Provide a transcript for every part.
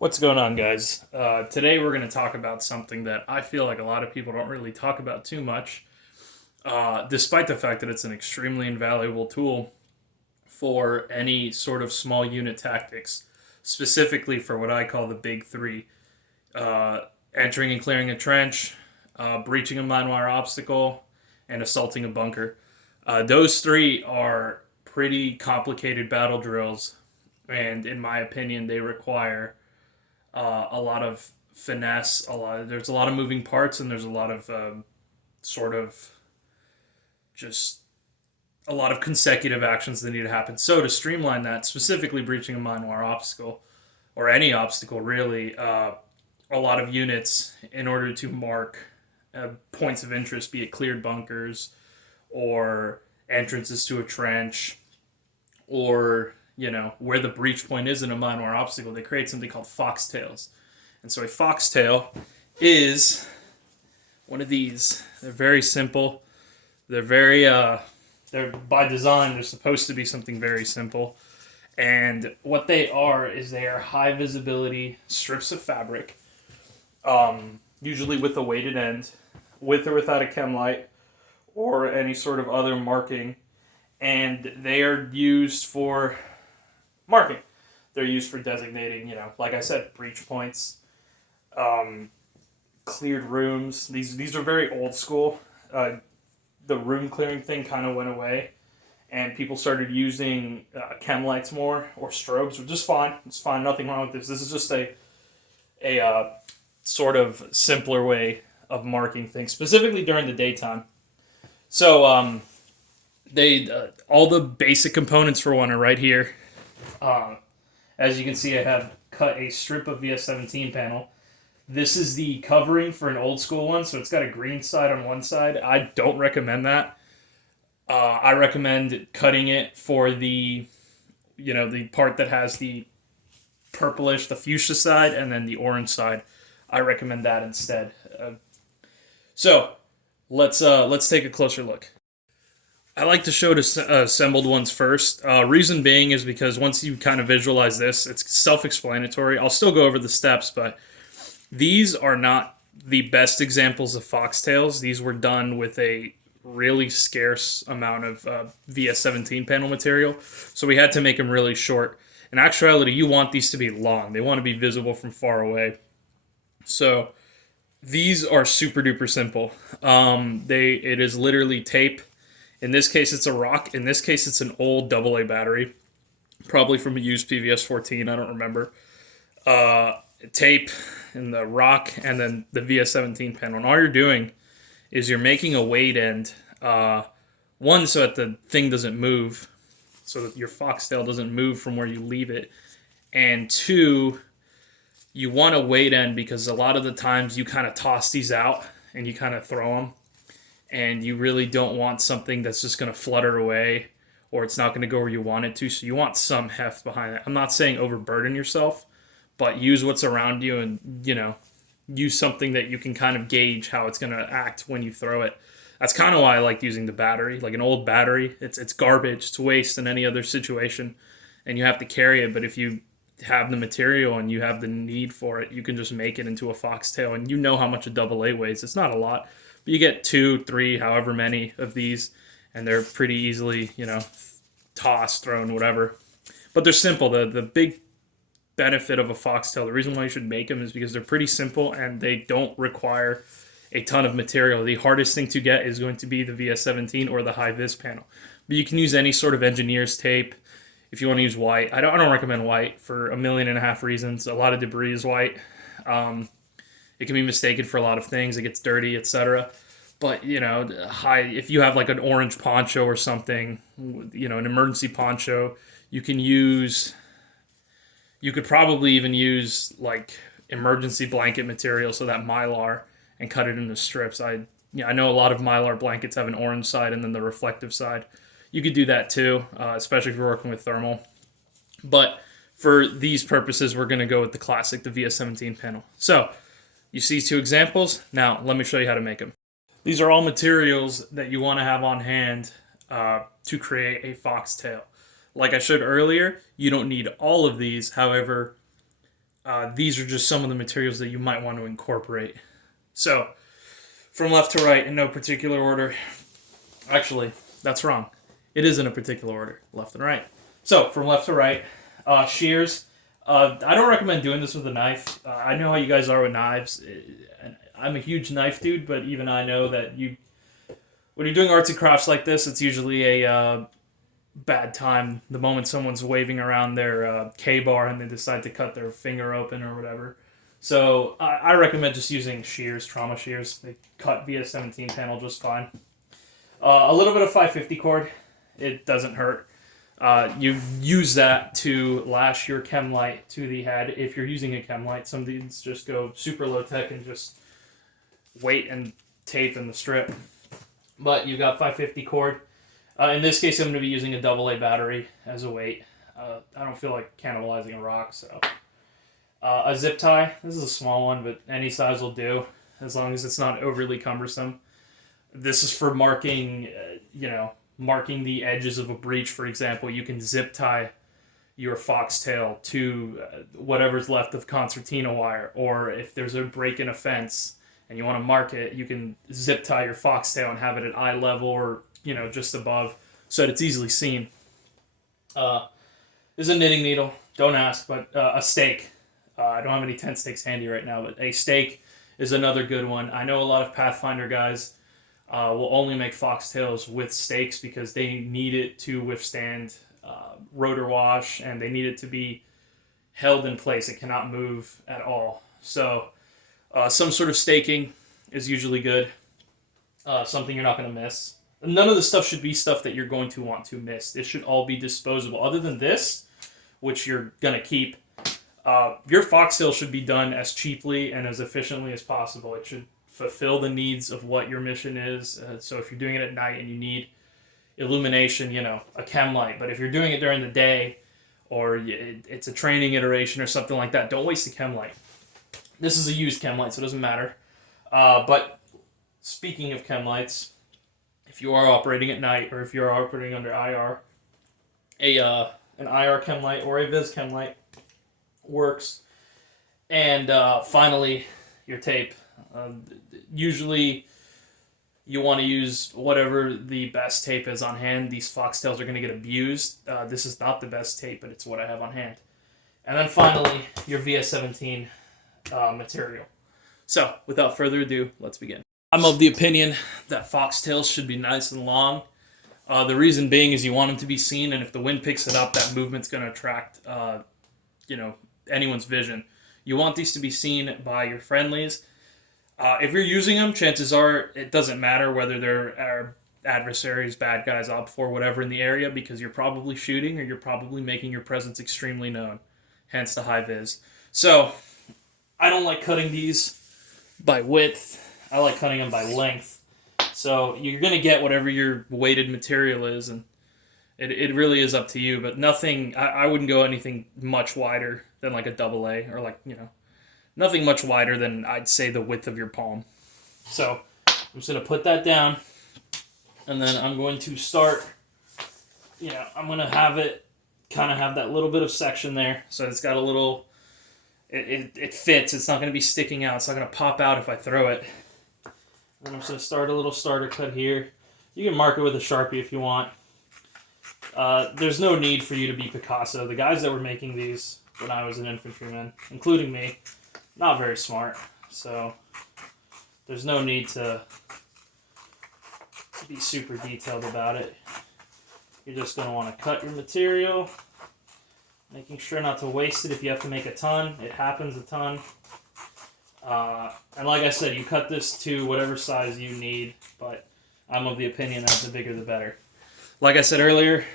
What's going on, guys? Today we're going to talk about something that I feel like a lot of people don't really talk about too much, despite the fact that it's an extremely invaluable tool for any sort of small unit tactics, specifically for what I call the big three: uh, entering and clearing a trench, breaching a mine wire obstacle, and assaulting a bunker. Those three are pretty complicated battle drills, and in my opinion, they require a lot of finesse. There's a lot of moving parts, and there's a lot of sort of just a lot of consecutive actions that need to happen. So to streamline that, specifically breaching a mine wire obstacle or any obstacle really, a lot of units in order to mark points of interest, be it cleared bunkers or entrances to a trench or where the breach point is in a mine wire obstacle, they create something called foxtails. And so a foxtail is one of these. They're very simple. They're very they're by design. They're supposed to be something very simple. And what they are is they are high visibility strips of fabric, usually with a weighted end, with or without a chem light or any sort of other marking. And they are used for marking. They're used for designating, like I said, breach points, um, cleared rooms. These are very old school. The room clearing thing kind of went away, and people started using chem lights more or strobes, which is fine. It's fine. Nothing wrong with this. This is just a sort of simpler way of marking things, specifically during the daytime. So they all the basic components for one are right here. Um, as you can see, I have cut a strip of VS17 panel. This is the covering for an old school one, so it's got a green side on one side. I don't recommend that. I recommend cutting it for the part that has the purplish, the fuchsia side, and then the orange side. I recommend that instead. So let's take a closer look. I like to show the assembled ones first. Reason being is because once you kind of visualize this, it's self-explanatory. I'll still go over the steps, but these are not the best examples of foxtails. These were done with a really scarce amount of VS17 panel material, so we had to make them really short. In actuality, you want these to be long. They want to be visible from far away. So these are super duper simple. It is literally tape. In this case, it's a rock. In this case, it's an old AA battery, probably from a used PVS 14. I don't remember. Tape and the rock, and then the VS17 panel. And all you're doing is you're making a weight end. One, so that the thing doesn't move, so that your foxtail doesn't move from where you leave it. And two, you want a weight end because a lot of the times you kind of toss these out and you kind of throw them, and you really don't want something that's just going to flutter away or it's not going to go where you want it to. So you want some heft behind it. I'm not saying overburden yourself, but use what's around you and, use something that you can kind of gauge how it's going to act when you throw it. That's kind of why I like using the battery. Like an old battery, it's garbage, it's waste in any other situation, and you have to carry it. But if you have the material and you have the need for it, you can just make it into a foxtail, and you know how much a double A weighs. It's not a lot, but you get two, three, however many of these, and they're pretty easily, tossed, thrown, whatever. But they're simple. The big benefit of a foxtail, the reason why you should make them is because they're pretty simple and they don't require a ton of material. The hardest thing to get is going to be the VS17 or the high vis panel. But you can use any sort of engineer's tape if you want to use white. I don't recommend white for a million and a half reasons. A lot of debris is white. It can be mistaken for a lot of things. It gets dirty, etc. But high, if you have like an orange poncho or something, an emergency poncho, you can use. You could probably even use like emergency blanket material, so that mylar, and cut it into strips. I know a lot of mylar blankets have an orange side and then the reflective side. You could do that too, especially if you're working with thermal. But for these purposes, we're going to go with the classic, the VS17 panel. So you see two examples. Now let me show you how to make them. These are all materials that you want to have on hand to create a foxtail. Like I showed earlier, you don't need all of these. However, these are just some of the materials that you might want to incorporate. So, from left to right in no particular order. Actually, that's wrong. It is in a particular order, left and right. So, from left to right, shears. I don't recommend doing this with a knife. I know how you guys are with knives. I'm a huge knife dude, but even I know that when you're doing arts and crafts like this, it's usually a bad time the moment someone's waving around their K-bar and they decide to cut their finger open or whatever. So I recommend just using shears, trauma shears. They cut via 17 panel just fine. A little bit of 550 cord. It doesn't hurt. You use that to lash your chem light to the head if you're using a chem light. Some of these just go super low tech and just weight and tape in the strip. But you've got 550 cord. In this case, I'm going to be using a AA battery as a weight. I don't feel like cannibalizing a rock, so. A zip tie. This is a small one, but any size will do, as long as it's not overly cumbersome. This is for marking, marking the edges of a breach, for example. You can zip tie your foxtail to whatever's left of concertina wire, or if there's a break in a fence and you want to mark it, you can zip tie your foxtail and have it at eye level or just above, so that it's easily seen. There's a knitting needle. Don't ask, but a stake. I don't have any tent stakes handy right now, but a stake is another good one. I know a lot of Pathfinder guys will only make foxtails with stakes because they need it to withstand rotor wash, and they need it to be held in place. It cannot move at all. So some sort of staking is usually good. Something you're not going to miss. None of the stuff should be stuff that you're going to want to miss. It should all be disposable. Other than this, which you're going to keep, your foxtail should be done as cheaply and as efficiently as possible. It should fulfill the needs of what your mission is. So if you're doing it at night and you need illumination, a chem light. But if you're doing it during the day or it's a training iteration or something like that, don't waste the chem light. This is a used chem light, so it doesn't matter. But speaking of chem lights, if you are operating at night or if you're operating under IR, an IR chem light or a Viz chem light works. And finally, your tape. Usually, you want to use whatever the best tape is on hand. These foxtails are going to get abused. This is not the best tape, but it's what I have on hand. And then finally, your VS17 material. So, without further ado, let's begin. I'm of the opinion that foxtails should be nice and long. The reason being is you want them to be seen, and if the wind picks it up, that movement's going to attract, anyone's vision. You want these to be seen by your friendlies. If you're using them, chances are it doesn't matter whether they're adversaries, bad guys, op4, whatever in the area, because you're probably shooting or you're probably making your presence extremely known, hence the high vis. So, I don't like cutting these by width. I like cutting them by length. So, you're going to get whatever your weighted material is, and it really is up to you, but nothing, I wouldn't go anything much wider than like a AA, or nothing much wider than, I'd say, the width of your palm. So, I'm just going to put that down, and then I'm going to start, I'm going to have it kind of have that little bit of section there, so it's got a little, it fits, it's not going to be sticking out, it's not going to pop out if I throw it. And I'm just going to start a little starter cut here. You can mark it with a Sharpie if you want. There's no need for you to be Picasso. The guys that were making these when I was an infantryman, including me, not very smart. So there's no need to be super detailed about it. You're just going to want to cut your material, making sure not to waste it if you have to make a ton. It happens a ton. And like I said, you cut this to whatever size you need, but I'm of the opinion that the bigger the better. Like I said earlier,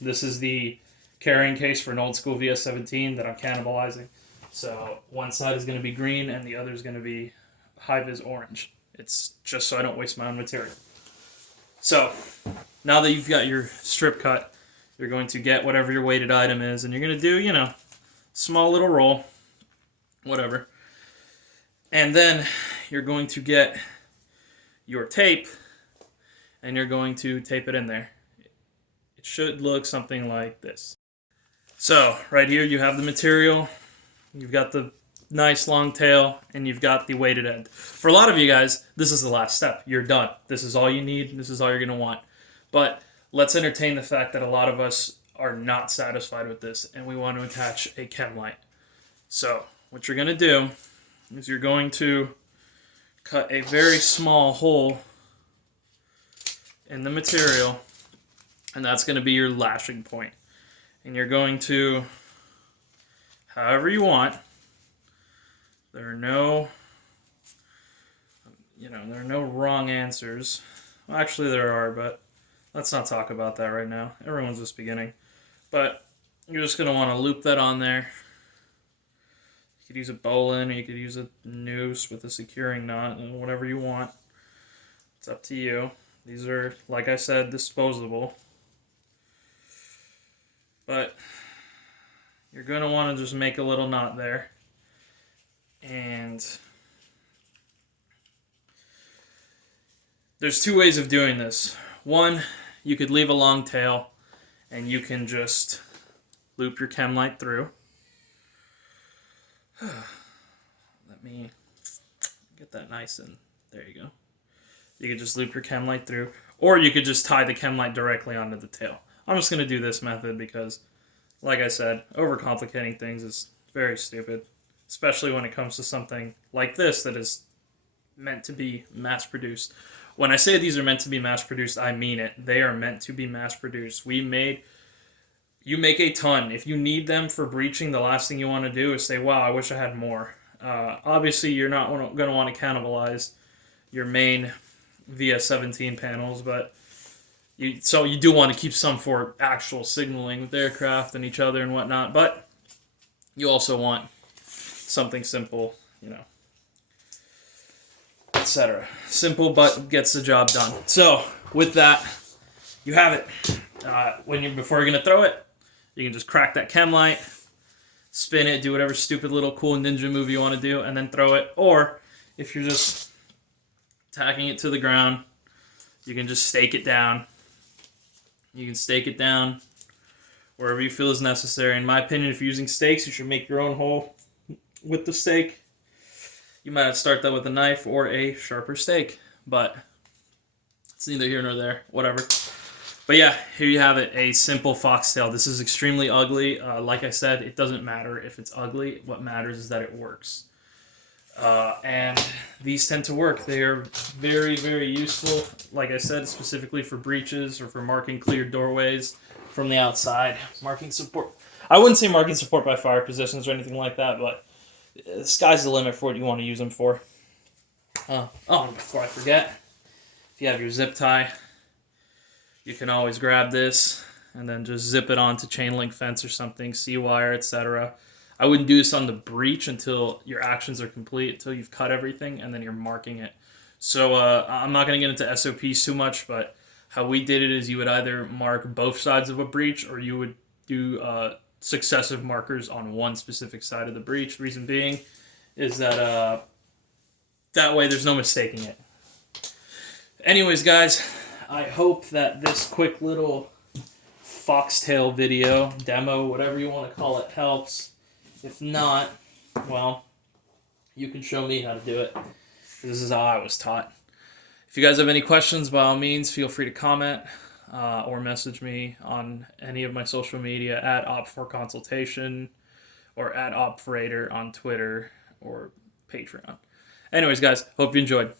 this is the carrying case for an old school VS17 that I'm cannibalizing. So one side is going to be green and the other is going to be high-vis orange. It's just so I don't waste my own material. So now that you've got your strip cut, you're going to get whatever your weighted item is, and you're going to do, small little roll, whatever. And then you're going to get your tape, and you're going to tape it in there. It should look something like this. So, right here you have the material. you've got the nice long tail, and you've got the weighted end. For a lot of you guys, this is the last step. You're done. This is all you need. This is all you're going to want. But let's entertain the fact that a lot of us are not satisfied with this, and we want to attach a chem light. So what you're going to do is you're going to cut a very small hole in the material, and that's going to be your lashing point. And you're going to, however you want, there are no wrong answers. Well, actually there are, but let's not talk about that right now. Everyone's just beginning. But you're just going to want to loop that on there. You could use a bowline, or you could use a noose with a securing knot, whatever you want. It's up to you. These are, like I said, disposable. But you're going to want to just make a little knot there. And there's two ways of doing this. One, you could leave a long tail and you can just loop your chem light through. Let me get that nice and there you go. You could just loop your chem light through, or you could just tie the chem light directly onto the tail. I'm just going to do this method because, like I said, overcomplicating things is very stupid, especially when it comes to something like this that is meant to be mass-produced. When I say these are meant to be mass-produced, I mean it. They are meant to be mass-produced. You make a ton. If you need them for breaching, the last thing you want to do is say, wow, I wish I had more. Obviously, you're not going to want to cannibalize your main via 17 panels, but you do want to keep some for actual signaling with aircraft and each other and whatnot, but you also want something simple, etc. Simple, but gets the job done. So, with that, you have it. Before you're going to throw it, you can just crack that chem light, spin it, do whatever stupid little cool ninja move you want to do, and then throw it. Or, if you're just tacking it to the ground, you can just stake it down. You can stake it down wherever you feel is necessary. In my opinion, if you're using stakes, you should make your own hole with the stake. You might have to start that with a knife or a sharper stake, but it's neither here nor there. Whatever. But yeah, here you have it, a simple foxtail. This is extremely ugly. Like I said, it doesn't matter if it's ugly. What matters is that it works. And these tend to work. They are very, very useful, like I said, specifically for breaches or for marking clear doorways from the outside. Marking support. I wouldn't say marking support by fire positions or anything like that, but the sky's the limit for what you want to use them for. And before I forget, if you have your zip tie, you can always grab this and then just zip it onto chain link fence or something, C-wire, etc. I wouldn't do this on the breach until your actions are complete, until you've cut everything, and then you're marking it. So I'm not going to get into SOPs too much, but how we did it is you would either mark both sides of a breach, or you would do successive markers on one specific side of the breach. Reason being is that that way there's no mistaking it. Anyways, guys, I hope that this quick little Foxtail video, demo, whatever you want to call it, helps. If not, well, you can show me how to do it. This is how I was taught. If you guys have any questions, by all means, feel free to comment or message me on any of my social media at Op4Consultation or at Operator on Twitter or Patreon. Anyways, guys, hope you enjoyed.